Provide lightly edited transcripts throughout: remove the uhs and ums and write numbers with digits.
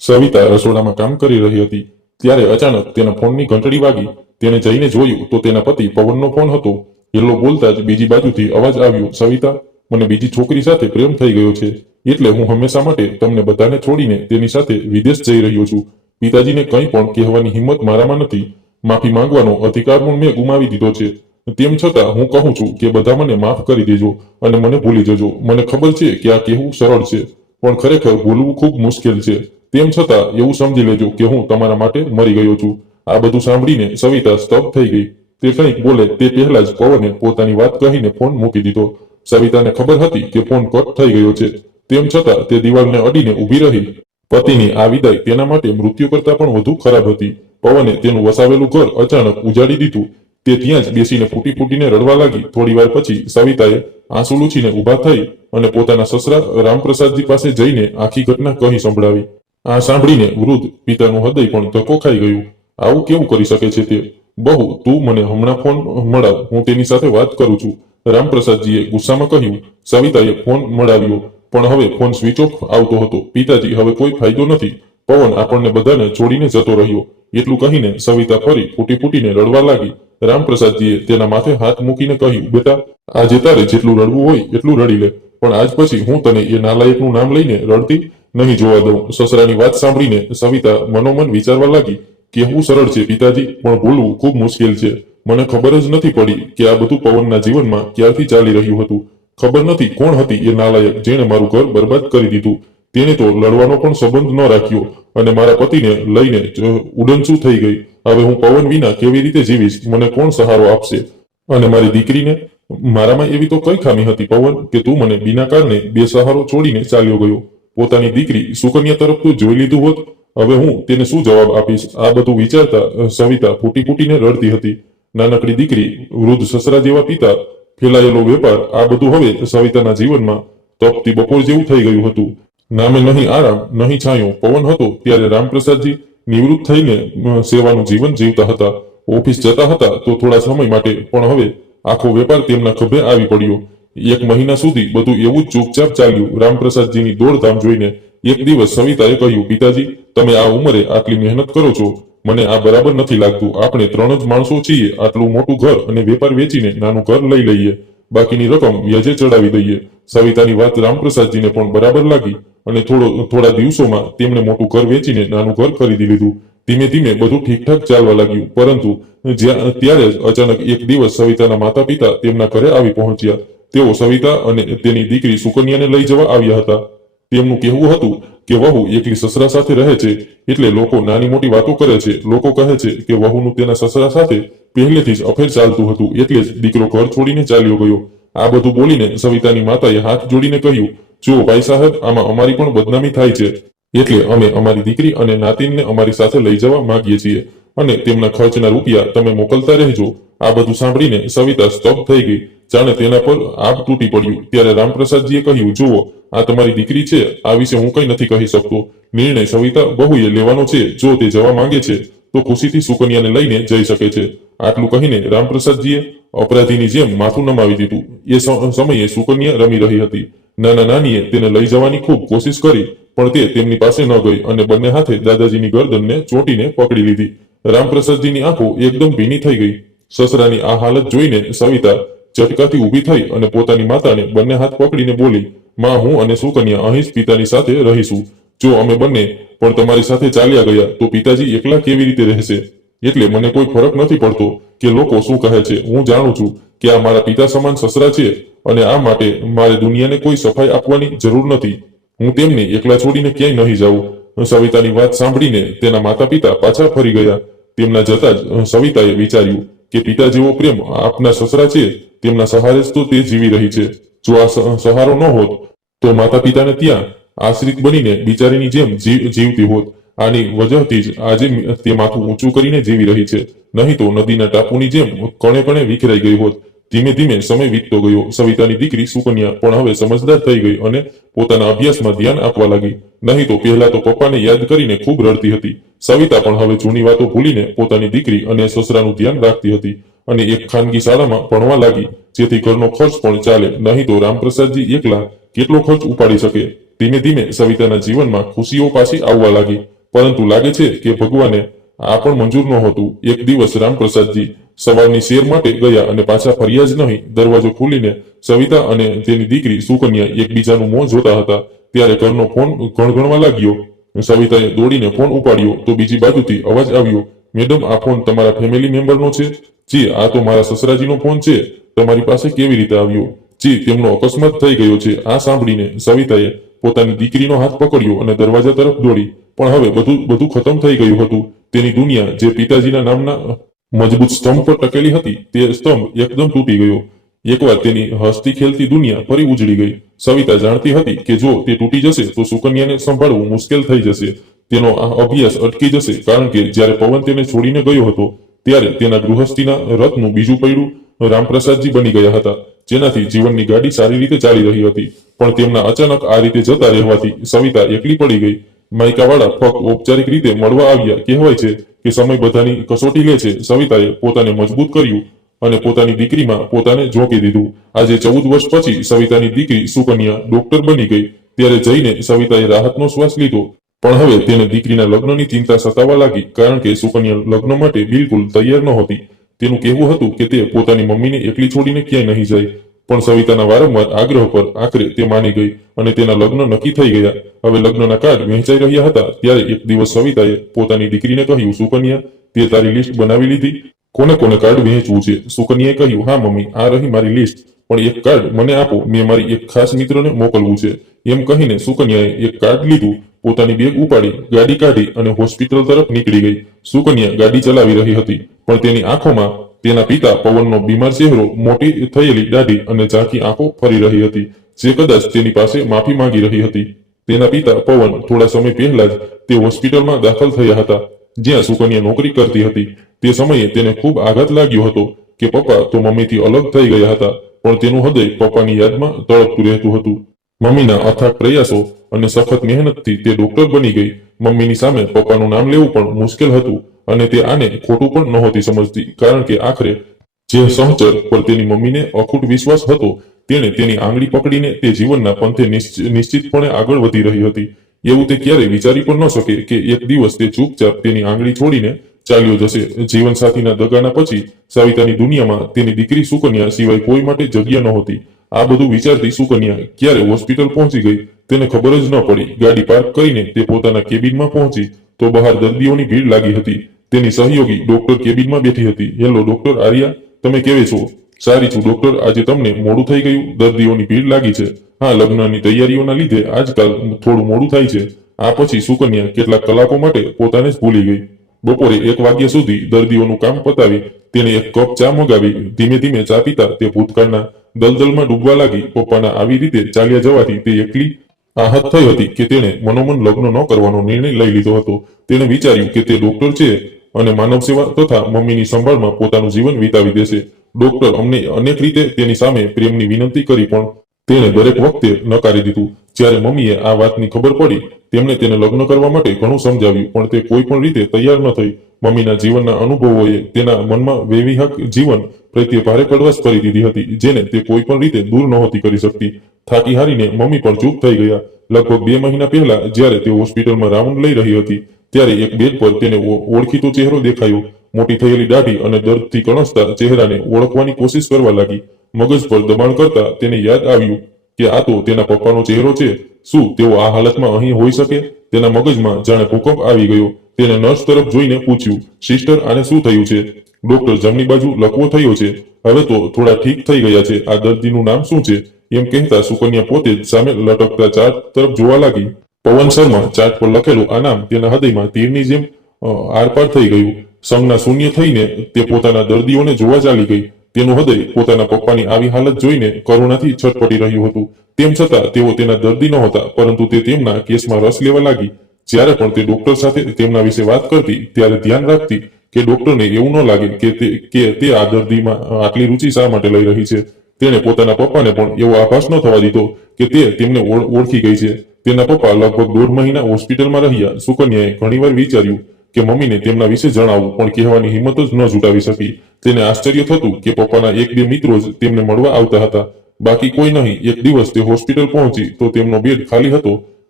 સવિતા રસોડામાં કામ કરી રહી હતી ત્યારે અચાનક તેના ફોનની ઘંટડી વાગી। તેને જઈને જોયું તો તેના પતિ પવનનો ફોન હતો। હેલો બોલતા જ બીજી બાજુથી અવાજ આવ્યો, સવિતા, મને બીજી છોકરી સાથે પ્રેમ થઈ ગયો છે, એટલે હું હંમેશા માટે તમને બધાને છોડીને તેની સાથે વિદેશ જઈ રહ્યો છું। પિતાજીને કંઈ પણ કહેવાની હિંમત મારામાં નથી। માફી માંગવાનો અધિકાર પણ મેં ગુમાવી દીધો છે। તેમ છતાં હું કહું છું કે બધા મને માફ કરી દેજો અને મને ભૂલી જજો। મને ખબર છે કે આ કહેવું સરળ છે, પણ ખરેખર ભૂલવું ખૂબ મુશ્કેલ છે। તેમ છતાં એવું સમજી લેજો કે હું તમારા માટે મરી ગયો છું। આ બધું સાંભળીને સવિતા સ્તબ્ધ થઈ ગઈ। તે કંઈક બોલે તે પહેલા જ પવને પોતાની વાત કહીને ફોન મૂકી દીધો। સવિતાને ખબર હતી કે ફોન કટ થઈ ગયો છે, તેમ છતાં તે દિવાલને અડીને ઊભી રહી। પતિની આ વિદાય તેના માટે મૃત્યુ કરતાં પણ વધુ ખરાબ હતી। પવને તેનું વસાવેલું ઘર અચાનક ઉજાડી દીધું। તે ત્યાં જ બેસીને ફૂટી ફૂટીને રડવા લાગી। થોડીવાર પછી સવિતાએ આંસુ લૂછીને ઊભા થઈ અને પોતાના સસરા રામપ્રસાદજી પાસે જઈને આખી ઘટના કહી સંભળાવી। આ સાંભળીને વૃદ્ધ પિતાનું હૃદય પણ ધક્કો ખાઈ ગયું। આવું કેવું કરી શકે છે તે? બહુ, તું મને હમણાં ફોન મળાવ, હું તેની સાથે વાત કરું છું, રામપ્રસાદજીએ ગુસ્સામાં કહ્યું। સવિતાએ ફોન મળાવ્યો, પણ હવે ફોન સ્વિચ ઓફ આવતો હતો। પિતાજી, હવે કોઈ ફાયદો નથી, પવન આપણને બધાને છોડીને જતો રહ્યો। એટલું કહીને સવિતા ફરી ફૂટી ફૂટીને રડવા લાગી। રામપ્રસાદજીએ તેના માથે હાથ મૂકીને કહ્યું, બેટા, આજે તારે જેટલું રડવું હોય એટલું રડી લે, પણ આજ પછી હું તને એ નાલાયકનું નામ લઈને રડતી નહીં જોવા દઉં। સસરાની વાત સાંભળીને સવિતા મનોમન વિચારવા લાગી, કહેવું સરળ છે પિતાજી, પણ ભૂલવું ખૂબ મુશ્કેલ છે। મને ખબર જ નથી પડી કે આ બધું પવનના જીવનમાં ક્યારથી ચાલી રહ્યું હતું। ખબર નથી કોણ હતી એ નાલાયક જેણે મારું ઘર બરબાદ કરી દીધું। તેને તો લડવાનો પણ સંબંધ ન રાખ્યો અને મારા પતિને લઈને ઉડનચું થઈ ગઈ। હવે હું પવન વિના કેવી રીતે જીવીશ? મને કોણ સહારો આપશે? અને મારી દીકરીને? મારામાં એવી તો કઈ ખામી હતી પવન કે તું મને બીના કારણે બેસહારો છોડીને ચાલ્યો ગયો? પોતાની દીકરી સુકન્યા તરફ તું જોઈ લીધું હોત, હવે હું તેને શું જવાબ આપીશ? આ બધું વિચારતા સવિતા ફૂટી ફૂટીને રડતી હતી। નાનકડી દીકરી, વૃદ્ધ સસરા જેવા પિતા, ફેલાયેલો વેપાર, આ બધું હવે સવિતાના જીવનમાં તપતી બપોર જેવું થઈ ગયું હતું। નામે નહીં આરામ, નહીં છાંયો પવન હતો ત્યારે રામપ્રસાદજી નિવૃત્ત થઈને સેવાનું જીવન જીવતા હતા। ઓફિસ જતા હતા તો થોડા સમય માટે, પણ હવે આખો વેપાર તેમના ખભે આવી પડ્યો। 1 મહિના સુધી બધું એવું જ ચૂપચાપ ચાલ્યું। રામપ્રસાદજીની દોડધામ જોઈને એક દિવસ સવિતાએ કહ્યું, પિતાજી, તમે આ ઉંમરે આટલી મહેનત કરો છો, મને આ બરાબર નથી લાગતું। આપણે 3 જ માણસો છીએ, આટલું મોટું ઘર અને વેપાર વેચીને નાનું ઘર લઈ લઈએ, બાકીની રકમ વ્યાજે ચડાવી દઈએ। સવિતાની વાત રામપ્રસાદજીને પણ બરાબર લાગી અને થોડા દિવસોમાં તેમણે મોટું ઘર વેચીને નાનું ઘર ખરીદી લીધું। ધીમે ધીમે બધું ઠીકઠાક ચાલવા લાગ્યું, પરંતુ ત્યારે જ અચાનક એક દિવસ સવિતાના માતા પિતા તેમના ઘરે આવી પહોંચ્યા। તેઓ સવિતા અને તેની દીકરી સુકન્યાને લઈ જવા આવ્યા હતા। તેમનું કહેવું હતું કે વહુ એકલી સસરા સાથે રહે છે એટલે લોકો નાની મોટી વાતો કરે છે। લોકો કહે છે કે વહુનું તેના સસરા સાથે પહેલેથી જ અફેર ચાલતું હતું, એટલે જ દીકરો ઘર છોડીને ચાલ્યો ગયો। આ બધું બોલીને સવિતાની માતાએ હાથ જોડીને કહ્યું, જુઓ ભાઈ સાહેબ, આમાં અમારી પણ બદનામી થાય છે, એટલે અમે અમારી દીકરી અને નાતિનને અમારી સાથે લઈ જવા માંગીએ છીએ અને તેમના ખર્ચના રૂપિયા તમે મોકલતા રહેજો। આ બધું સાંભળીને સવિતા સ્તબ્ધ થઈ ગઈ, જાણે તેના પર આગ તૂટી પડ્યું। ત્યારે રામપ્રસાદજીએ કહ્યું, જુઓ, આ તમારી દીકરી છે, આ વિશે હું કંઈ નથી કહી શકતો। નિર્ણય સવિતા વહુએ લેવાનો છે। જો તે જવા માંગે છે તો ખુશીથી સુકન્યાને લઈને જઈ શકે છે। આટલું કહીને રામપ્રસાદજીએ અપરાધીની જેમ માથું નમાવી દીધું। એ સમયે સુકન્યા રમી રહી હતી। નાના નાનીએ તેને લઈ જવાની ખૂબ કોશિશ કરી, પણ તે તેમની પાસે ન ગઈ અને બંને હાથે દાદાજીની ગરદનને ચોંટીને પકડી લીધી। રામપ્રસાદજીની આંખો એકદમ ભીની થઈ ગઈ। સસરાની આ હાલત જોઈને સવિતા ઝટકાથી ઊભી થઈ અને પોતાની માતાને બંને હાથ પકડીને બોલી, માં, હું અને સુકન્યા અહીં જ પિતાની સાથે રહીશું। જો અમે બંને પણ તમારી સાથે ચાલ્યા ગયા તો પિતાજી એકલા કેવી રીતે રહેશે? એટલે મને કોઈ ફરક નથી પડતો કે લોકો શું કહે છે। હું જાણું છું કે આ મારા પિતા સમાન સસરા છે અને આ માટે મારે દુનિયાને કોઈ સફાઈ આપવાની જરૂર નથી। હું તેમને એકલા છોડીને ક્યાંય નહીં જાઉં। સવિતાની વાત સાંભળીને તેના માતા પિતા પાછા ફરી ગયા। તેમના જતા જ સવિતાએ વિચાર્યું કે પિતા જેવો પ્રેમ આપના સસરા છે, તેમના સહારે જ તો તે જીવી રહી છે। જો આ સહારો ન હોત તો માતા પિતાને ત્યાં આશ્રિત બનીને બિચારીની જેમ જીવતી હોત। આની વજહથી જ આજે તે માથું ઊંચું કરીને જીવી રહી છે, નહીં તો નદીના ટાપુની જેમ કણે કણે વિખરાઈ ગઈ હોત। ધીમે ધીમે સમય વીતતો ગયો। સવિતાની દીકરી સુકન્યા પણ હવે સમજદાર થઈ ગઈ અને પોતાના અભ્યાસમાં ધ્યાન આપવા લાગી। નહીં તો પહેલા તો પપ્પાને યાદ કરીને ખૂબ રડતી હતી। સવિતા પણ હવે જૂની વાતો ભૂલીને પોતાની દીકરી અને સસરાનું ધ્યાન રાખતી હતી અને એક ખાનગી શાળામાં ભણવા લાગી, જેથી ઘરનો ખર્ચ પણ ચાલે। નહીં તો રામપ્રસાદજી એકલા કેટલો ખર્ચ ઉપાડી શકે? ધીમે ધીમે સવિતાના જીવનમાં ખુશીઓ પાછી આવવા લાગી, પરંતુ લાગે છે કે ભગવાને આ પણ મંજૂર નહોતું. એક દિવસ રામપ્રસાદજી સવારની શેર માટે ગયા અને પાછા ફર્યા જ નહીં. દરવાજો ખોલીને સવિતા અને તેની દીકરી સુકન્યા એકબીજાનું મોં જોતા હતા. ત્યારે ઘરનો ફોન ગણગણવા લાગ્યો. સવિતાએ દોડીને ફોન ઉપાડ્યો તો બીજી બાજુથી અવાજ આવ્યો, મેડમ, આ ફોન તમારા ફેમિલી મેમ્બરનો છે? જી, આ તો મારા સસરાજીનો ફોન છે. તમારી પાસે કેવી રીતે આવ્યો? જી, તેમનો અકસ્માત થઈ ગયો છે. આ સાંભળીને સવિતાએ પોતાની દીકરીનો હાથ પકડ્યો અને દરવાજા તરફ દોડી. પણ હવે બધું ખતમ થઈ ગયું હતું. તેની દુનિયા જે પિતાજીના નામના મજબૂત સ્તંભ પર ટકેલી હતી, તે સ્તંભ એકદમ તૂટી ગયો. એકવાર તેની હસતી ખેલતી દુનિયા ફરી ઉજળી ગઈ. સવિતા જાણતી હતી કે જો તે તૂટી જશે તો સુકન્યાને સંભાળવું મુશ્કેલ થઈ જશે. તેનો આ અભ્યાસ અટકી જશે, કારણ કે જ્યારે પવન તેને છોડીને ગયો હતો ત્યારે તેના ગૃહસ્થીના રથનું બીજું પૈડું રામપ્રસાદજી બની ગયા હતા, જેનાથી જીવનની ગાડી સારી રીતે ચાલી રહી હતી. પણ તેમના અચાનક આ રીતે જતા રહેવાથી સવિતા એકલી પડી ગઈ. માયકાવાળા ફક્ત ઔપચારિક રીતે મળવા આવ્યા. કહેવાય છે કે સમય બધાની કસોટી લે છે. સવિતાએ પોતાને મજબૂત કર્યું અને પોતાની દીકરીમાં પોતાને ઝોકી દીધું. આજે 14 વર્ષ પછી સવિતાની દીકરી સુકન્યા ડોક્ટર બની ગઈ. ત્યારે જઈને સવિતાએ રાહતનો શ્વાસ લીધો. પણ હવે તેને દીકરીના લગ્નની ચિંતા સતાવા લાગી, કારણ કે સુકન્યા લગ્ન માટે બિલકુલ તૈયાર નહોતી. તેનું કહેવું હતું કે તે પોતાની મમ્મીને એકલી છોડીને ક્યાંય નહીં જાય. પણ સવિતાના વારંવાર આગ્રહ પર આખરે તે માની ગઈ અને તેના લગ્ન નક્કી થઈ ગયા. હવે લગ્નના કાર્ડ વહેંચાઈ રહ્યા હતા ત્યારે એક દિવસ સવિતાએ પોતાની દીકરીને કહ્યું, સુકન્યા, તે તારી લિસ્ટ બનાવી લીધી? કોને કોને કાર્ડ વહેંચવું છે? સુકન્યાએ કહ્યું, હા મમ્મી, આ રહી મારી લિસ્ટ, પણ એક કાર્ડ મને આપો, મેં મારી એક ખાસ મિત્રને મોકલવું છે. એમ કહીને સુકન્યાએ એક કાર્ડ લીધું, પોતાની બેગ ઉપાડી, ગાડી કાઢી અને હોસ્પિટલ તરફ નીકળી ગઈ. સુકન્યા ગાડી ચલાવી રહી હતી, પણ તેની આંખોમાં તેના પિતા પવનનો બીમાર ચહેરો, મોટી થયેલી દાઢી અને ઝાંખી આંખો ફરી રહી હતી, જે કદાચ તેની પાસે માફી માંગી રહી હતી. તેના પિતા પવન થોડા સમય પહેલા જ તે હોસ્પિટલમાં દાખલ થયા હતા, જ્યાં સુકન્યા નોકરી કરતી હતી. તે સમયે તેને ખૂબ આઘાત લાગ્યો હતો કે પપ્પા તો મમ્મીથી અલગ થઈ ગયા હતા, પણ તેનું હૃદય પપ્પાની યાદમાં તડપતું રહેતું હતું. મમ્મીના અથાગ પ્રયાસો અને સખત મહેનતથી તે ડોક્ટર બની ગઈ. મમ્મીની સામે પપ્પાનું નામ લેવું પણ મુશ્કેલ હતું અને તે આને ખોટું પણ નહોતી સમજતી, કારણ કે આખરે જે સહચર પર તેની મમ્મીને અખૂટ વિશ્વાસ હતો, તેણે તેની આંગળી પકડીને તે જીવનના પંથે નિશ્ચિતપણે આગળ વધી રહી હતી. એવું તે ક્યારેય વિચારી પણ ન શકે કે એક દિવસ તે ચૂપચાપ તેની આંગળી છોડીને ચાલ્યો જશે. જીવનસાથીના દગાના પછી સવિતાની દુનિયામાં તેની દીકરી સુકન્યા સિવાય કોઈ માટે જગ્યા નહોતી. આ બધું વિચારતી સુકન્યા ક્યારે હોસ્પિટલ પહોંચી ગઈ તેને ખબર જ ન પડી. ગાડી પાર્ક કરીને તે પોતાના કેબિનમાં પહોંચી તો બહાર દર્દીઓની ભીડ લાગી હતી. તેની સહયોગી ડોક્ટર કેબિનમાં બેઠી હતી. હેલો ડોક્ટર આર્યા, તમે કેવી છો? સારી છું ડોક્ટર, આજે તમને મોડું થઈ ગયું, દર્દીઓની ભીડ લાગી છે. હા, લગ્નની તૈયારીઓના લીધે આજકાલ થોડું મોડું થાય છે. આ પછી સુકન્યા કેટલાક કલાકો માટે પોતાને જ ભૂલી ગઈ. બપોરે 1 વાગ્યા સુધી દર્દીઓનું કામ પતાવી તેને એક કપ ચા મગાવી. ધીમે ધીમે ચા પીતા તે ભૂતકાળના દલદલમાં ડૂબવા લાગી. પપ્પાના આવી રીતે ચાલ્યા જવાથી તે એકલી આહત થઈ હતી કે તેણે મનોમન લગ્ન ન કરવાનો નિર્ણય લઈ લીધો હતો. તેણે વિચાર્યું કે તે ડોક્ટર છે અને માનવ સેવા તથા મમ્મીની સંભાળમાં પોતાનું જીવન વિતાવી દેશે. ડોક્ટર અમને અનેક રીતે તેની સામે પ્રેમની વિનંતી કરી, પણ તેણે દરેક વખતે નકારી દીધું. જ્યારે મમ્મીએ આ વાતની ખબર પડી, તેમણે તેને લગ્ન કરવા માટે ઘણું સમજાવ્યું, પણ તે કોઈ પણ રીતે તૈયાર ન થઈ. મમ્મીના જીવનના અનુભવોએ તેના મનમાં વૈવાહિક જીવન પ્રત્યે ભારે કડવાશ કરી દીધી હતી, જેને તે કોઈ પણ રીતે દૂર નહોતી કરી શકતી. થાકી હારીને મમ્મી પણ ચૂપ થઈ ગયા. લગભગ 2 મહિના પહેલા જ્યારે તે હોસ્પિટલમાં રાઉન્ડ લઈ રહી હતી, ત્યારે એક બેડ પર તેને ઓળખીતો ચહેરો દેખાયો. મોટી થયેલી દાઢી અને દર્દથી કણસતા ચહેરાને ઓળખવાની કોશિશ કરવા લાગી. મગજ પર દબાણ કરતા તેને યાદ આવ્યું કે આ તો તેના પપ્પાનો ચહેરો છે. શું તેઓ આ હાલતમાં અહીં હોઈ શકે? તેના મગજમાં જાણે ભૂકંપ આવી ગયો. તેને નર્સ તરફ જોઈને પૂછ્યું, સિસ્ટર, આને શું થયું છે? ડોક્ટર, જમણી બાજુ લકવો થયો છે, હવે તો થોડા ઠીક થઈ ગયા છે. આ દર્દીનું નામ શું છે? એમ કહેતા સુકન્યા પોતે જ સામે લટકતા ચાર્ટ તરફ જોવા લાગી. પવન શર્મા. ચાર્ટ પર લખેલું આ નામ તેના હૃદયમાં તીરની જેમ આરપાર થઈ ગયું. સંજ્ઞા શૂન્ય થઈને તે પોતાના દર્દીઓને જોવા ચાલી ગઈ. તેનું હૃદય પોતાના પપ્પાની આવી હાલત જોઈને કરુણાથી છટપટી રહ્યું હતું. તેમ છતાં તેઓ તેના દર્દી નહોતા, પરંતુ તે તેમના કેસમાં રસ લેવા લાગી. જ્યારે પણ તે ડોક્ટર સાથે તેમના વિશે વાત કરતી ત્યારે ધ્યાન રાખતી કે ડોક્ટરને એવું ન લાગે કે તે આ દર્દીમાં આટલી રુચિ શા માટે લઈ રહી છે. તેણે પોતાના પપ્પાને પણ એવો આભાસ ન થવા દીધો કે તે તેમને ઓળખી ગઈ છે. તેના પપ્પા લગભગ 1.5 મહિના હોસ્પિટલમાં રહ્યા. સુકન્યાએ ઘણીવાર વિચાર્યું કે મમ્મીને તેમના વિશે જણાવવું, પણ કહેવાની હિંમત જ ન જુટાવી શકી. તેને આશ્ચર્ય થતું કે પપ્પાના 1-2 મિત્રો જ તેમને મળવા આવતા હતા, બાકી કોઈ નહીં. એક દિવસ તે હોસ્પિટલ પહોંચી તો તેમનો બેડ ખાલી હતો.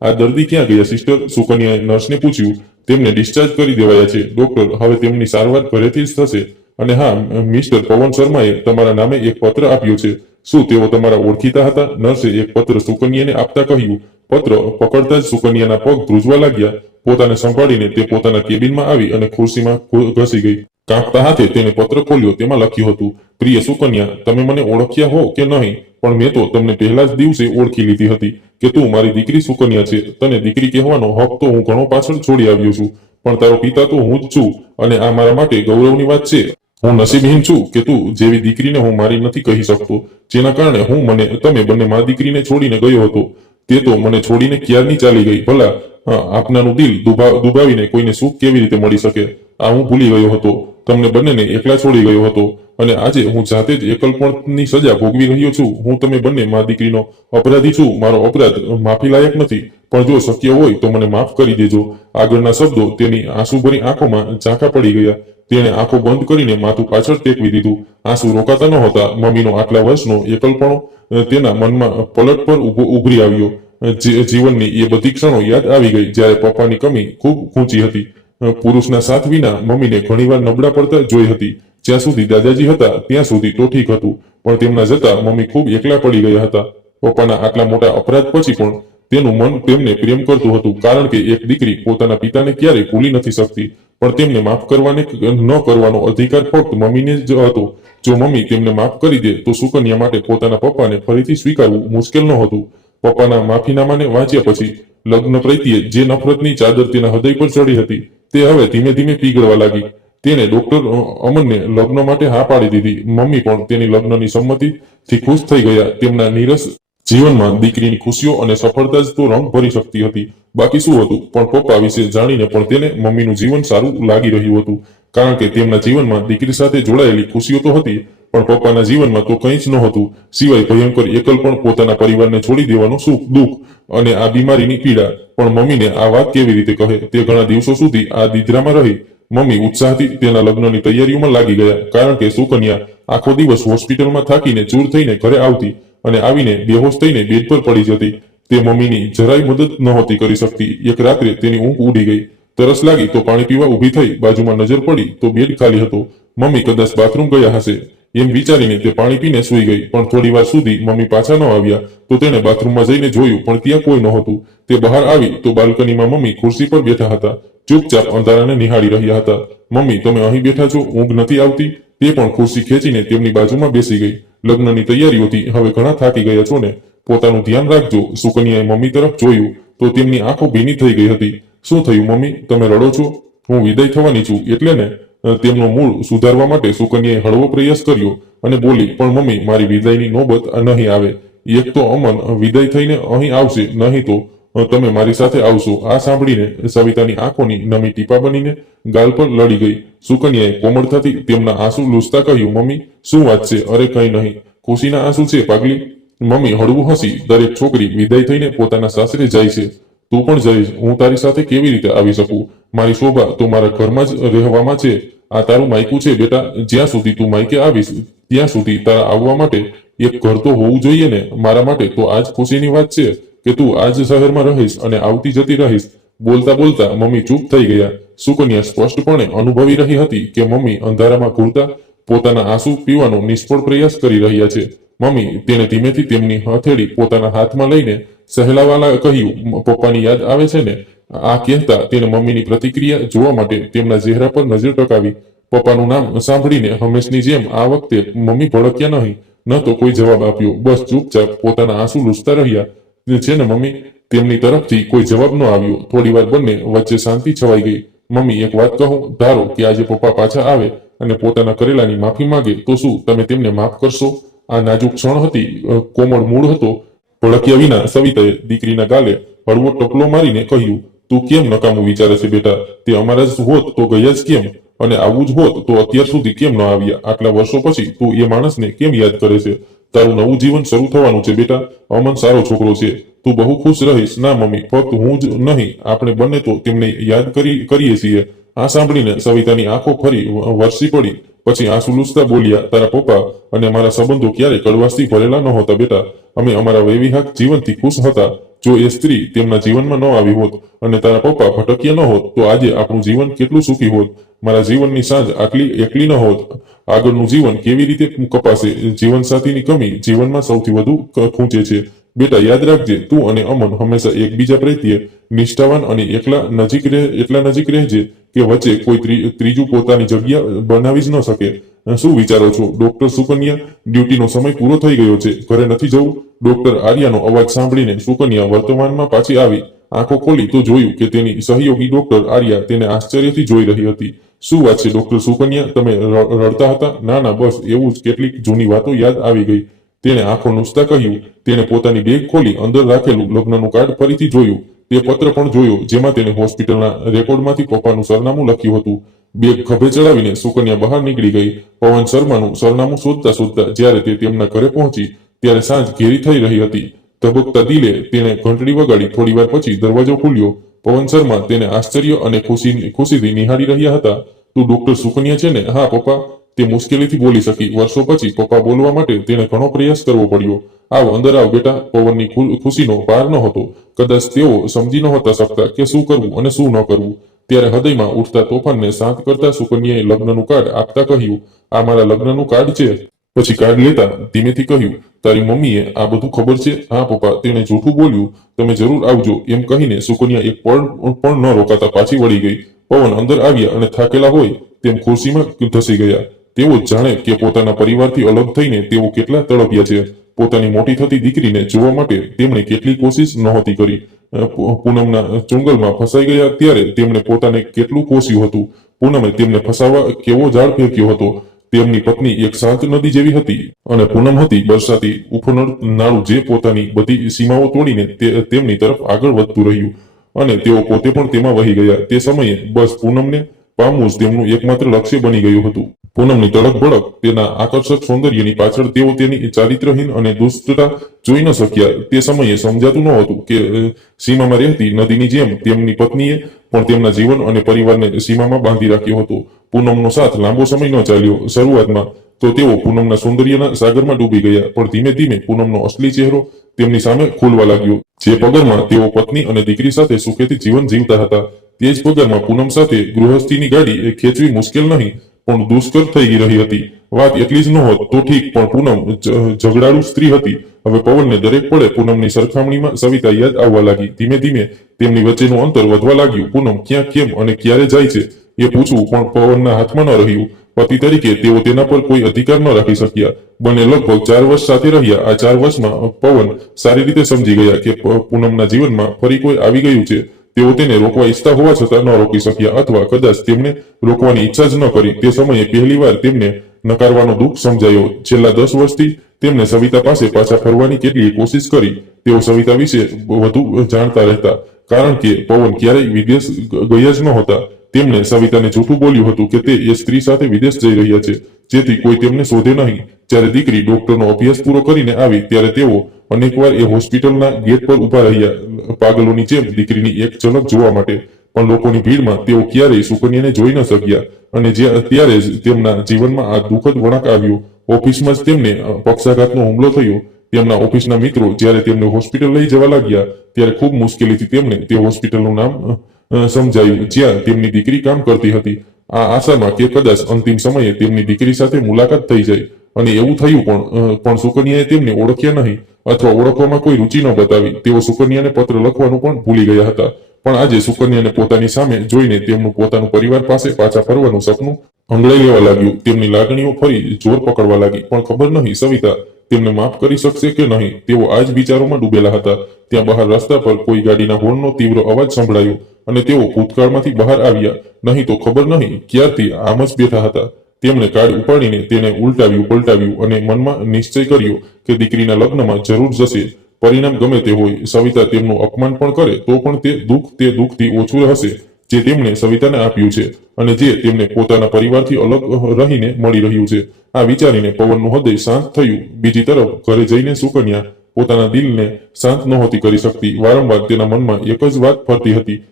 આ દર્દી ક્યાં ગયા સિસ્ટર? સુકન્યાએ નર્સને પૂછ્યું. તેમને ડિસ્ચાર્જ કરી દેવાયા છે ડોક્ટર. હવે તેમની સારવાર ઘરેથી જ થશે. અને હા, મિસ્ટર પવન શર્માએ તમારા નામે એક પત્ર આપ્યો છે. શું તેઓ તમારા ઓળખીતા હતા? નર્સે એક પત્ર સુકન્યાને આપતા કહ્યું. પત્ર પકડતા જ સુકન્યાના પગ ધ્રુજવા લાગ્યા. પોતાને સંભાળીને તે પોતાના કેબિનમાં આવી અને ખુરશીમાં ઘસી ગઈ. કાંપતા હાથે તેને પત્ર ખોલ્યો. તેમાં લખ્યું હતું, પ્રિય સુકન્યા, તમે મને ઓળખ્યા હો કે નહીં, પણ મેં તો તમને પહેલા જ દિવસે ઓળખી લીધી હતી કે તું મારી દીકરી સુકન્યા છે. તને દીકરી કહેવાનો હક તો હું ઘણો પાછળ છોડી આવ્યો છું, પણ તારો પિતા તો હું જ છું, અને આ મારા માટે ગૌરવની વાત છે. હું નસીબહીન છું કે તું જેવી દીકરીને હું મારી નથી કહી શકતો, જેના કારણે તમે બંને મા દીકરીને છોડીને ગયો હતો. તે તો મને છોડીને ક્યારની ચાલી ગઈ. ભલા આપનાનું દિલ દુભાવીને કોઈને સુખ કેવી રીતે મળી શકે? આ હું ભૂલી ગયો હતો. તમને બંનેને એકલા છોડી ગયો હતો, અને આજે હું જાતે જ એકલપણની સજા ભોગવી રહ્યો છું. હું તમે બંને મા દીકરીનો અપરાધી છું. મારો અપરાધ માફી લાયક નથી, પણ જો શક્ય હોય તો મને માફ કરી દેજો. આગળના શબ્દો તેની આંસુભરી આંખોમાં ઝાંખા પડી ગયા. તેણે આંખો બંધ કરીને માથું પાછળ ટેકવી દીધું. આંસુ રોકાતા નહોતા. મમ્મીનો આટલા વર્ષનો એકલપણો તેના મનમાં પલટ પર ઉભરી આવ્યો. જીવનની એ બધી ક્ષણો યાદ આવી ગઈ જ્યારે પપ્પાની કમી ખૂબ ઊંચી હતી. પુરુષના સાથ વિના મમ્મીને ઘણીવાર નબળા પડતા જોઈ હતી. જ્યાં સુધી દાદાજી હતા ત્યાં સુધી તો ઠીક હતું, પણ તેમના જતા મમ્મી ખૂબ એકલા પડી ગયા હતા. પપ્પાના આટલા મોટા અપરાધ પછી પણ તેનું મન તેમને પ્રેમ કરતું હતું, કારણ કે એક દીકરી પોતાના પિતાને ક્યારેય ભૂલી નથી શકતી. પણ તેમને માફ કરવાને ન કરવાનો અધિકાર ફક્ત મમ્મીને જ હતો. જો મમ્મી તેમને માફ કરી દે તો સુકન્યા માટે પોતાના પપ્પાને ફરીથી સ્વીકારવું મુશ્કેલ નહોતું. પપ્પાના માફીનામાને વાંચ્યા પછી લગ્ન પ્રત્યે જે નફરતની ચાદર તેના હૃદય પર ચડી હતી તે હવે ધીમે ધીમે પીગળવા લાગી. તેને ડોક્ટર અમનને લગ્ન માટે હા પાડી દીધી. મમ્મી પણ તેની લગ્નની સંમતિથી ખુશ થઈ ગયા. તેમના નીરસ જીવનમાં દીકરીની ખુશીઓ અને સફળતા જ તો રંગ ભરી શકતી હતી. બાકી શું હતું? પણ પપ્પા વિશે જાણીને પણ તેને મમ્મીનું જીવન સારું લાગી રહ્યું હતું, કારણ કે તેમના જીવનમાં દીકરી સાથે જોડાયેલી ખુશીઓ તો હતી, પણ પપ્પાના જીવનમાં તો કંઈ જ નહોતું સિવાય ભયંકર એકલપણ, પોતાના પરિવારને છોડી દેવાનું સુખ, દુઃખ અને આ બીમારીની પીડા. પણ મમ્મીને આ વાત કેવી રીતે કહે? તે ઘણા દિવસો સુધી આ દિધરામાં રહી. મમ્મી ઉત્સાહથી તેના લગ્નની તૈયારીઓમાં લાગી ગયા, કારણ કે સુકન્યા આખો દિવસ હોસ્પિટલમાં થાકીને ચૂર થઈને ઘરે આવતી અને આવીને બેહોશ થઈને બેડ પર પડી જતી. તે મમ્મીની જરાય મદદ નહોતી કરી શકતી. એક રાત્રે તેની ઊંઘ ઉડી ગઈ. તરસ લાગી તો પાણી પીવા ઊભી થઈ. બાજુમાં નજર પડી તો બેડ ખાલી હતો. મમ્મી કદાચ બાથરૂમ ગયા હશે એમ વિચારીને તે પાણી પીને સૂઈ ગઈ. પણ થોડી વાર સુધી મમ્મી પાછા ન આવ્યા તો તેણે બાથરૂમમાં જઈને જોયું, પણ ત્યાં કોઈ નહોતું. તે બહાર આવી તો બાલ્કનીમાં મમ્મી ખુરશી પર બેઠા હતા, ચૂપચાપ અંધારાને નિહાળી રહ્યા હતા. મમ્મી, તમે અહીં બેઠા છો, ઊંઘ નથી આવતી? તે પણ ખુરશી ખેંચીને તેમની બાજુમાં બેસી ગઈ. લગ્નની તૈયારીઓથી હવે ઘણા થાકી ગયા છો ને? પોતાનું ધ્યાન રાખજો. સુકન્યાએ મમ્મી તરફ જોયું તો તેમની આંખો ભીની થઈ ગઈ હતી. શું થયું મમ્મી? તમે રડો છો? હું વિદાય થવાની છું એટલે ને? તેમનું મૂળ સુધારવા માટે સુકન્યાએ હળવો પ્રયાસ કર્યો અને બોલી, પણ મમ્મી, મારી વિદાયની નોબત નહીં આવે. એક તો અમન વિદાય થઈને અહીં આવશે, નહીં તો તમે મારી સાથે આવશો. આ સાંભળીને સવિતાની આંખોની નમી ટીપા બનીને ગાલ પર લડી ગઈ. સુકન્યાએ કોમળતાથી તેમના આંસુ લૂછતા કહ્યું, મમ્મી, શું વાત છે? અરે કંઈ નહીં, ખુશીના આંસુ છે પાગલી. મમ્મી હળવું હસી. દરેક છોકરી વિદાય થઈને પોતાના સાસરે જાય છે. તું પણ જઈશ. હું તારી સાથે કેવી રીતે આવી શકું? મારી શોભા તો મારા ઘરમાં જ રહેવામાં છે. આ તારું માયકું છે બેટા. જ્યાં સુધી તું માયકે આવીશ ત્યાં સુધી તારા આવવા માટે એક ઘર તો હોવું જોઈએ ને? મારા માટે તો આજ ખુશીની વાત છે કે તું આજ શહેરમાં રહીશ અને આવતી જતી રહીશ. બોલતા બોલતા મમ્મી ચૂપ થઈ ગયા. સુકન્યા સ્પષ્ટપણે અનુભવી રહી હતી કે મમ્મી અંધારામાં ઘૂરતા પોતાના આંસુ પીવાનો નિષ્ફળ પ્રયાસ કરી રહ્યા છે. મમ્મી, તેણે ધીમેથી તેમની હથેળી પોતાના હાથમાં લઈને સહેલાવાલા કહ્યું, પપ્પાની યાદ આવે છે ને? આ કહેતા તેણે મમ્મીની પ્રતિક્રિયા જોવા માટે તેમના ચહેરા પર નજર ટકાવી. પપ્પાનું નામ સાંભળીને હંમેશની જેમ આ વખતે મમ્મી ભડક્યા નહીં, ન તો કોઈ જવાબ આપ્યો. બસ ચૂપચાપ પોતાના આંસુ લૂછતા રહ્યા. છે ને મમ્મી? તેમની તરફથી કોઈ જવાબ ન આવ્યો. થોડીવાર બંને વચ્ચે શાંતિ છવાઈ ગઈ. મમ્મી, એક વાત કહું, ધારો કે આજે પપ્પા પાછા આવે અને પોતાના કરેલાની માફી માંગે તો શું તમે તેમને માફ કરશો? આ નાજુક ક્ષણ હતી. કોમળ મૂળ હતો. ભડક્યા વિના સવિતાએ દીકરીના ગાલે હળવો ટપલો મારીને કહ્યું, તું કેમ નકામું વિચારે છે બેટા? તે અમારા જ હોત તો ગયા જ કેમ? અને આવું જ હોત તો અત્યાર સુધી કેમ ન આવ્યા? આટલા વર્ષો પછી તું એ માણસને કેમ યાદ કરે છે? તારું નવું જીવન શરૂ થવાનું છે બેટા. અમન સારો છોકરો છે. તું બહુ ખુશ રહીશ. ના મમ્મી, ફક્ત હું જ નહીં, આપણે બંને તો તેમને યાદ કરીએ છીએ. આ સાંભળીને સવિતાની આંખો ફરી વરસી પડી. પછી આંસુ લૂછતા બોલ્યા, તારા પપ્પા અને મારા સંબંધો ક્યારે કડવાશથી ભરેલા નહોતા બેટા. અમે અમારા વૈવાહિક જીવનથી ખુશ હતા. જો એ સ્ત્રી તેમના જીવનમાં ન આવી હોત અને તારા પપ્પા ભટક્યા ન હોત તો આજે આપણું જીવન કેટલું સુખી હોત. મારા જીવનની સાંજ આટલી એકલી ન હોત. આગળનું જીવન કેવી રીતે કપાશે? જીવનસાથીની કમી જીવનમાં સૌથી વધુ ખૂંચે છે. બેટા યાદ રાખજે, તું અને અમન હંમેશા એકબીજા પ્રત્યે નિષ્ઠાવાન અને એટલા નજીક રહેજે કે વચ્ચે કોઈ ત્રીજું પોતાની જગ્યા બનાવી જ ન શકે. શું વિચારો છો ડોક્ટર સુકન્યા? ડ્યુટીનો સમય પૂરો થઈ ગયો છે, ઘરે નથી જવું? ડોક્ટર આર્યાનો અવાજ સાંભળીને સુકન્યા વર્તમાનમાં પાછી આવી. આંખો ખોલી તો જોયું કે તેની સહયોગી ડોક્ટર આર્યા તેને આશ્ચર્યથી જોઈ રહી હતી. શું વાત છે ડોક્ટર સુકન્યા, તમે રડતા હતા? ના ના, બસ એવું જ, કેટલીક જૂની વાતો યાદ આવી ગઈ. તેણે આંખો નૂછતા કહ્યું. તેણે પોતાની બેગ ખોલી અંદર રાખેલું લગ્નનું કાર્ડ ફરીથી જોયું. તે પત્ર પણ જોયો જેમાં તેને હોસ્પિટલના રેકોર્ડમાંથી પપ્પાનું સરનામું લખ્યું હતું. બેગ ખભે ચડાવીને સુકન્યા બહાર નીકળી ગઈ. પવન શર્માનું સરનામું શોધતા શોધતા જ્યારે તે તેમના ઘરે પહોંચી ત્યારે સાંજ ઘેરી થઈ રહી હતી. ધબકતા દિલે તેણે ઘંટડી વગાડી. થોડીવાર પછી દરવાજો ખુલ્યો. પવન શર્મા તેને આશ્ચર્ય અને ખુશીથી નિહાળી રહ્યા હતા. તું ડોક્ટર સુકન્યા છે ને? હા પપ્પા, તે મુશ્કેલીથી બોલી શકી. વર્ષો પછી પપ્પા બોલવા માટે તેણે ઘણો પ્રયાસ કરવો પડ્યો. આવ, અંદર આવ બેટા. પવનની ખુશીનો પાર ન હતો. કદાચ તેઓ સમજી નહોતા શકતા કે શું કરવું અને શું ન કરવું. ત્યારે હૃદયમાં ઉઠતા તોફાનને શાંત કરતા સુકન્યાએ લગ્નનું કાર્ડ આપતા કહ્યું, આ મારા લગ્નનું કાર્ડ છે. પછી કાર્ડ લેતા ધીમેથી કહ્યું, તારી મમ્મીએ આ બધું ખબર છે? હા પપ્પા, તેણે જૂઠું બોલ્યું. તમે જરૂર આવજો. એમ કહીને સુકન્યા એક પળ પણ ન રોકાતા પાછી વળી ગઈ. પવન અંદર આવ્યા અને થાકેલા હોય તેમ ખુરશીમાં ધસી ગયા. તેઓ જાણે કે પોતાના પરિવારથી અલગ થઈને તેઓ કેટલા તડપ્યા છે. પોતાની મોટી થતી દીકરીને જોવા માટે તેમણે કેટલી કોશિશ નહોતી કરી. પૂનમના ચુંગલમાં ફસાઈ ગયા ત્યારે તેમણે પોતાને કેટલું કોસ્યું હતું. પૂનમે તેમને ફસાવવા કેવો જાળ ફેંક્યો હતો. તેમની પત્ની એક શાંત નદી જેવી હતી અને પૂનમ હતી બરસાતી ઉફનાળું જે પોતાની બધી સીમાઓ તોડીને તેમની તરફ આગળ વધતું રહ્યું અને તેઓ પોતે પણ તેમાં વહી ગયા. તે સમયે બસ પૂનમને પામવું જ તેમનું એકમાત્ર લક્ષ્ય બની ગયું હતું. પૂનમની તડક ભડક, તેના આકર્ષક સૌંદર્યની પાછળ તેઓ તેની ચારિત્રહીન અને દુષ્ટતા જોઈ ન શક્યા. તે સમયે સમજાતું નહોતું કે સીમામાં રહેતી નદીની જેમ તેમની પત્નીએ પણ તેમના જીવન અને પરિવારને સીમામાં બાંધી રાખ્યો હતો. પૂનમનો સાથ લાંબો સમય ન ચાલ્યો. શરૂઆતમાં તો તેઓ પૂનમના સૌંદર્યના સાગરમાં ડૂબી ગયા, પણ ધીમે ધીમે પૂનમનો અસલી ચહેરો તેમની સામે ખુલવા લાગ્યો. જે પગારમાં તેઓ પત્ની અને દીકરી સાથે સુખેથી જીવન જીવતા હતા, તે જ પગારમાં પૂનમ સાથે ગૃહસ્થીની ગાડી ખેંચવી મુશ્કેલ નહીં પણ દુષ્કર થઈ રહી હતી. વાત એટલી જ નહોત તો ઠીક, પણ પૂનમ ઝઘડાળુ સ્ત્રી હતી. હવે પવનને દરેક પળે પૂનમની સરખામણીમાં સવિતા યાદ આવવા લાગી. ધીમે ધીમે તેમની વચ્ચેનું અંતર વધવા લાગ્યું. પૂનમ ક્યાં, કેમ અને ક્યારે જાય છે એ પૂછવું પણ પવનના હાથમાં ન રહ્યું. પતિ તરીકે તેઓ તેના પર કોઈ અધિકાર ન રાખી શક્યા. બંને લગભગ 4 વર્ષ સાથે રહ્યા. આ 4 વર્ષમાં પવન સારી રીતે સમજી ગયા કે પૂનમના જીવનમાં ફરી કોઈ આવી ગયું છે. તેઓ તેને રોકવા ઈચ્છતા હોવા છતાં ન રોકી શક્યા, અથવા કદાચ તેમને રોકવાની ઈચ્છા જ ન કરી. તે સમયે પહેલીવાર તેમને નકારવાનો દુઃખ સમજાયો. છેલ્લા 10 વર્ષથી તેમને સવિતા પાસે પાછા ફરવાની કેટલીય કોશિશ કરી. તેઓ સવિતા વિશે વધુ જાણતા રહેતા, કારણ કે પવન ક્યારેય વિદેશ ગયા જ નહોતા. તેમણે સવિતાને જૂઠું બોલ્યું હતું કે તે એ સ્ત્રી સાથે વિદેશ જઈ રહ્યા છે, જેથી કોઈ તેમને શોધે નહીં. જ્યારે દીકરી ડોક્ટરનો અભ્યાસ પૂરો કરીને આવી ત્યારે તેઓ અનેકવાર એ હોસ્પિટલના ગેટ પર ઊભા રહ્યા, પાગલોની જેમ દીકરીની એક ઝલક જોવા માટે. પણ લોકોની ભીડમાં તેઓ ક્યારેય સુકન્યાને જોઈ ન શક્યા. અને ત્યારે જ તેમના જીવનમાં આ દુઃખદ વળાંક આવ્યો. ઓફિસમાં જ તેમને પક્ષાઘાતનો હુમલો થયો. તેમના ઓફિસના મિત્રો જ્યારે તેમને હોસ્પિટલ લઈ જવા લાગ્યા ત્યારે ખૂબ મુશ્કેલીથી તેમને તે હોસ્પિટલનું નામ સમજાયું જ્યાં તેમની દીકરી કામ કરતી હતી. આ આશામાં કે કદાચ અંતિમ સમયે તેમની દીકરી સાથે મુલાકાત થઈ જાય. અને એવું થયું પણ સુકન્યાએ તેમને ઓળખ્યા નહીં અથવા ઓળખવામાં કોઈ રુચિ ન બતાવી. તેઓ સુકન્યાને પત્ર લખવાનું પણ ભૂલી ગયા હતા. પણ આજે સુકન્યાને પોતાની સામે જોઈને તેમનું પોતાનું પરિવાર પાસે પાછા ફરવાનું સપનું અંગળાઈ લેવા લાગ્યું. તેમની લાગણીઓ ફરી જોર પકડવા લાગી. પણ ખબર નહીં સવિતા તેમને માફ કરી શકશે કે નહીં. તેઓ આ જ વિચારોમાં ડૂબેલા હતા. ત્યાં બહાર રસ્તા પર કોઈ ગાડીના હોર્નનો તીવ્ર અવાજ સંભળાયો અને તેઓ ભૂતકાળમાંથી બહાર આવ્યા. નહીં તો ખબર નહીં ક્યારથી આમ જ બેઠા હતા. તેમણે કાર્ડ ઉપાડીને તેને ઉલટાવ્યું પલટાવ્યું અને મનમાં નિશ્ચય કર્યો કે દીકરીના લગ્નમાં જરૂર જશે. પરિણામ ગમે તે હોય, સવિતા તેમનું અપમાન પણ કરે તો પણ તે દુઃખથી ઓછું હશે જે તેમણે સવિતાને આપ્યું છે અને જે તેમને પોતાના પરિવારથી અલગ રહીને મળી રહ્યું છે. આ વિચારીને પવનનું હૃદય શાંત થયું. બીજી તરફ ઘરે જઈને સુકન્યા પોતાના દિલને શાંત નહોતી કરી શકતી. વારંવાર તેના મનમાં એક જ વાત ફરતી હતી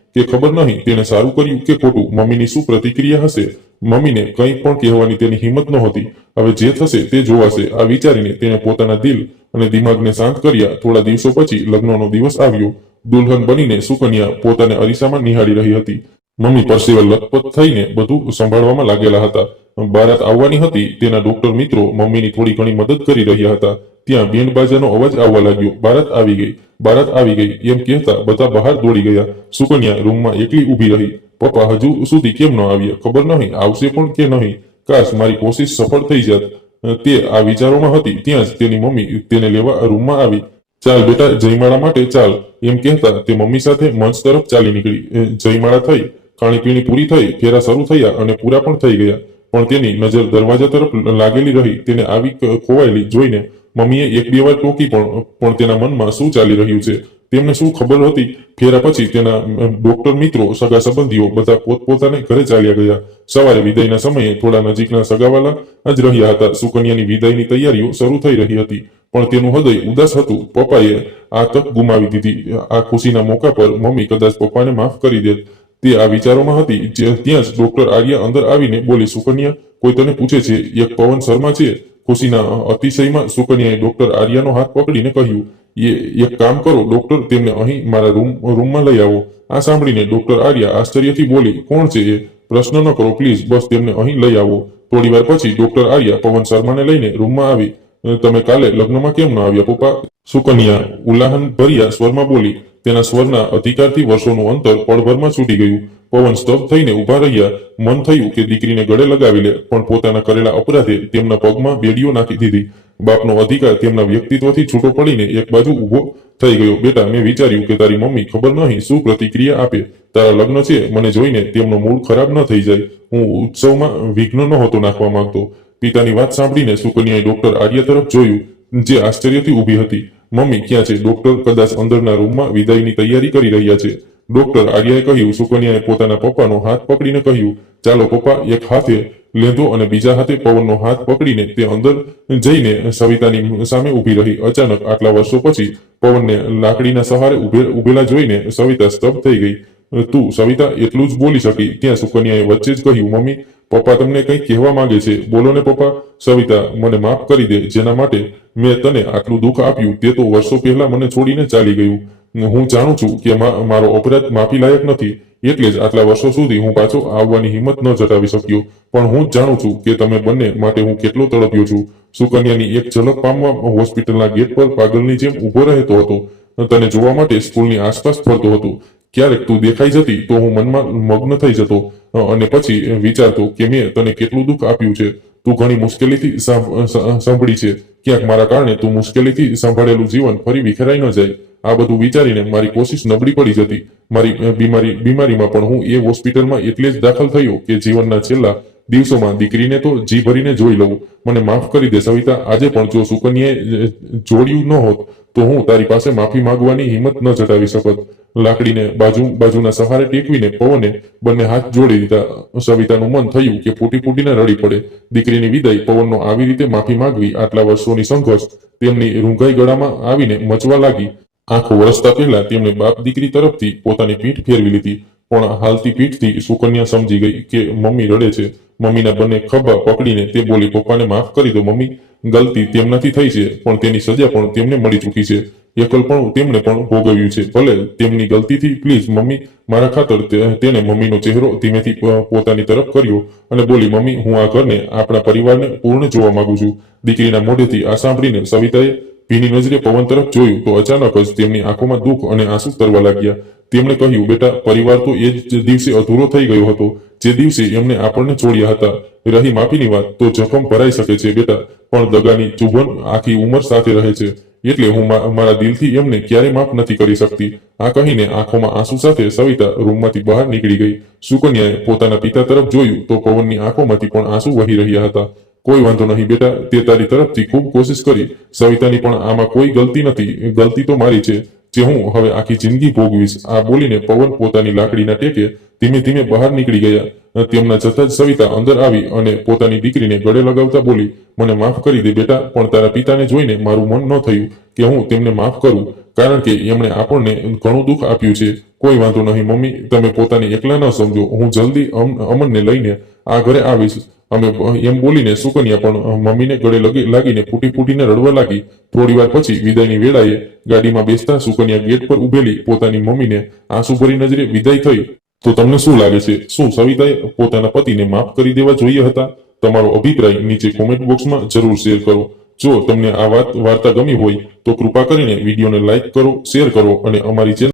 કે ખબર નહીં તેણે સારું કર્યું કે ખોટું, મમ્મીની શું પ્રતિક્રિયા હશે. મમ્મીને કંઈ પણ કહેવાની તેની હિંમત નહોતી. હવે જે થશે તે જોવાશે. આ વિચારીને તેણે પોતાના દિલ અને દિમાગને શાંત કર્યા. થોડા દિવસો પછી લગ્નનો દિવસ આવ્યો. દુલ્હન બનીને સુકન્યા પોતાને અરીસામાં નિહાળી રહી હતી. મમ્મી પરસેવે લથપથ થઈને બધું સંભાળવામાં લાગેલા હતા. બારાત આવવાની હતી. તેના ડોક્ટર મિત્રો મમ્મીની થોડી ઘણી મદદ કરી રહ્યા હતા. ત્યાં બેન્ડ બાજાનો અવાજ આવવા લાગ્યો. બારાત આવી ગઈ, બારાત આવી ગઈ એમ કહેતા બધા બહાર દોડી ગયા. સુકન્યા રૂમમાં એકલી ઊભી રહી. પપ્પા હજુ સુધી કેમ ન આવ્યા? ખબર નહીં આવશે પણ કે નહીં. કાશ મારી કોશિશ સફળ થઈ જાત. તે આ વિચારોમાં હતી ત્યાં જ તેની મમ્મી તેને લેવા રૂમમાં આવી. ચાલ બેટા, જયમાળા માટે ચાલ એમ કહેતા તે મમ્મી સાથે મંચ તરફ ચાલી નીકળી. જયમાળા થઈ, ખાણીપીણી પૂરી થઈ, ફેરા શરૂ થયા અને પૂરા પણ થઈ ગયા. પણ તેની નજર દરવાજા તરફ લાગેલી રહી. તેને આવી ખોવાયેલી જોઈને મમ્મીએ એક બે વાર ટોકી પણ તેના મનમાં શું ચાલી રહ્યું છે તેમને શું ખબર હતી. ફેરા પછી તેના ડોક્ટર મિત્રો, સગા સંબંધીઓ બધા પોતપોતાને ઘરે ચાલ્યા ગયા. સવારે વિદાયના સમયે થોડા નજીકના સગાવાલા જ રહ્યા હતા. સુકન્યાની વિદાયની તૈયારીઓ શરૂ થઈ રહી હતી, પણ તેનું હૃદય ઉદાસ હતું. પપ્પાએ આ તક ગુમાવી દીધી. આ ખુશીના મોકા પર મમ્મી કદાચ પપ્પાને માફ કરી દે. તે આ વિચારોમાં હતી. ત્યાં જ ડોક્ટર આર્યા અંદર આવીને બોલી, સુકન્યા, કોઈ તને પૂછે છે. એક પવન શર્મા છે. ખુશીના અતિશયમાં સુકન્યાએ ડોક્ટર આર્યાનો હાથ પકડીને કહ્યું, એક કામ કરો ડોક્ટર, તેમને અહીં મારા રૂમમાં લઈ આવો. આ સાંભળીને ડોક્ટર આર્યા આશ્ચર્યથી બોલી, કોણ છે એ? પ્રશ્ન ન કરો પ્લીઝ, બસ તેમને અહીં લઈ આવો. થોડી વાર પછી ડોક્ટર આર્યા પવન શર્માને લઈને રૂમમાં આવી. તમે કાલે લગ્નમાં કેમ ન આવ્યા પપ્પા? સુકન્યા ઉલ્લાહન ભર્યા સ્વરમાં બોલી. તેના સ્વરના અધિકારથી વર્ષોનું અંતર પળભરમાં છૂટી ગયું. પવન સ્તબ્ધ થઈને ઊભા રહ્યા. મન થયું કે દીકરીને ગળે લગાવી લે, પણ પોતાના કરેલા અપરાધે તેમના પગમાં બેડીઓ નાખી દીધી. બાપનો અધિકાર તેમના વ્યક્તિત્વથી છૂટો પડીને એક બાજુ ઊભો થઈ ગયો. બેટા, મેં વિચાર્યું કે તારી મમ્મી ખબર નહીં શું પ્રતિક્રિયા આપે. તારા લગ્ન છે, મને જોઈને તેમનો મૂડ ખરાબ ન થઈ જાય. હું ઉત્સવમાં વિઘ્ન નહોતો નાખવા માંગતો. પિતાની વાત સાંભળીને સુકન્યાએ ડોક્ટર આર્યા તરફ જોયું, જે આશ્ચર્યથી ઊભી હતી. મમ્મી ક્યાં છે? ડોક્ટર કદાચ અંદરના રૂમમાં વિદાયની તૈયારી કરી રહ્યા છે. ડોક્ટર આર્યાએ કહ્યું. સુકન્યાએ પોતાના પપ્પાનો હાથ પકડીને કહ્યું, ચાલો પપ્પા. એક હાથે લેંધો અને બીજા હાથે પવનનો હાથ પકડીને તે અંદર જઈને સવિતાની સામે ઊભી રહી. અચાનક આટલા વર્ષો પછી પવનને લાકડીના સહારે ઉભેલા જોઈને સવિતા સ્તબ્ધ થઈ ગઈ. તું સવિતા એટલું જ બોલી શકી. ત્યાં સુકન્યાએ વચ્ચે જ કહ્યું, મમ્મી, પપ્પા તમને કંઈક કહેવા માંગે છે. બોલો ને પપ્પા. સવિતા, મને માફ કરી દે. જેના માટે મેં તને આટલું દુઃખ આપ્યું તે તો વર્ષો પહેલા મને છોડીને ચાલી ગયું. હું જાણું છું કે મારો અપરાધ માફી લાયક નથી. એટલે જ આટલા વર્ષો સુધી હું પાછો આવવાની હિંમત ન જટાવી શક્યો. પણ હું જ જાણું છું કે તમે બંને માટે હું કેટલો તડપ્યો છું. સુકન્યાની એક ઝલક પામવા હોસ્પિટલના ગેટ પર પાગલની જેમ ઊભો રહેતો હતો. તને જોવા માટે સ્કૂલની આસપાસ ફરતો હતો. ક્યારેક તું દેખાઈ જતી તો હું મનમાં મગ્ન થઈ જતો અને પછી વિચારતો કે મેં તને કેટલું દુઃખ આપ્યું છે. તું ઘણી મુશ્કેલીથી સાંભળી છે. ક્યાંક મારા કારણે તું મુશ્કેલીથી સંભાળેલું જીવન ફરી વિખેરાઈ ન જાય. આ બધું વિચારીને મારી કોશિશ નબળી પડી જતી. મારી બીમારીમાં પણ હું એ હોસ્પિટલમાં એટલે જ દાખલ થયો કે જીવનના છેલ્લા દિવસોમાં દીકરીને તો જી ભરીને જોઈ લઉં. મને માફ કરી દે સવિતા. આજે પણ જો સુકન્યાએ જોડ્યું ન હોત તો હું તારી પાસે માફી માંગવાની હિંમત ન જટાવી શકત. લાકડીને બાજુના સહારે ટેકવીને પવને બંને હાથ જોડી દીધા. સવિતાનું મન થયું કે ફૂટીને રડી પડે. દીકરીની વિદાય, પવનનો આવી રીતે માફી માંગવી, આટલા વર્ષોની સંઘર્ષ તેમની રૂંઘાઈ ગળામાં આવીને મચવા લાગી. આંખો વરસતા પહેલા તેમણે બાપ દીકરી તરફથી પોતાની પીઠ ફેરવી લીધી. પણ હાલતી પીઠથી સુકન્યા સમજી ગઈ કે મમ્મી રડે છે. મમ્મીના બંને ખભા પકડીને તે બોલી, પપ્પાને માફ કરી દો મમ્મી. ગલતી તેમનાથી થઈ છે, પણ તેની સજા પણ તેમને મળી ચૂકી છે. એકલપણું તેમણે પણ ભોગવ્યું છે. ભલે તેમની ગલતીથી, પ્લીઝ મમ્મી, મારા ખાતર. તેને મમ્મીનો ચહેરો ધીમેથી પોતાની તરફ કર્યો અને બોલી, મમ્મી, હું આ ઘરને, આપણા પરિવારને પૂર્ણ જોવા માંગુ છું. દીકરીના મોઢેથી આ સાંભળીને સવિતાએ ભીની નજરે પવન તરફ જોયું તો અચાનક જ તેમની આંખોમાં દુઃખ અને આંસુ તરવા લાગ્યા. તેમણે કહ્યું, બેટા, પરિવાર તો એ જ દિવસે અધૂરો થઈ ગયો હતો જે દિવસે એમને આપણને છોડ્યા હતા. રહી માફીની વાત તો જખમ ભરાઈ શકે છે બેટા, પણ દગાની ચુભન આખી ઉંમર સાથે રહે છે. એટલે હું મારા દિલથી એમને ક્યારે માફ નથી કરી શકતી. આ કહીને આંખોમાં આંસુ સાથે સવિતા રૂમમાંથી બહાર નીકળી ગઈ. સુકન્યાએ પોતાના પિતા તરફ જોયું તો પવનની આંખોમાંથી પણ આંસુ વહી રહ્યા હતા. કોઈ વાંધો નહીં બેટા, તે તારી તરફથી ખૂબ કોશિશ કરી. સવિતાની પણ આમાં કોઈ ગલતી નથી. ગલતી તો મારી છે, જે હું હવે આખી જિંદગી ભોગવીશ. આ બોલીને પવન પોતાની લાકડીના ટેકે ધીમે ધીમે બહાર નીકળી ગયા. તેમના જતા જ સવિતા અંદર આવી અને પોતાની દીકરીને ગળે લગાવતા બોલી, મને માફ કરી દે બેટા, પણ તારા પિતાને જોઈને મારું મન ન થયું કે હું તેમને માફ કરું, કારણ કે એમણે આપણને ઘણું દુઃખ આપ્યું છે. કોઈ વાંધો નહીં મમ્મી, તમે પોતાની એકલા ન સમજો, હું જલ્દી અમનને લઈને આ ઘરે આવીશ. અમે એમ બોલીને સુકન્યા પણ મમ્મીને ગળે લાગીને ફૂટીને રડવા લાગી. થોડી વાર પછી વિદાયની વેળાએ ગાડીમાં બેસતા સુકન્યા ગેટ પર ઉભેલી પોતાની મમ્મીને આંસુભરી નજરે વિદાય થઈ. તો તમને શું લાગે છે, શું સવિતાએ પોતાના પતિને માફ કરી દેવા જોઈએ હતા? તમારો અભિપ્રાય નીચે કોમેન્ટ બોક્સમાં જરૂર શેર કરો. જો તમને આ વાર્તા ગમી હોય તો કૃપા કરીને વિડીયોને લાઈક કરો, શેર કરો અને અમારી ચેનલ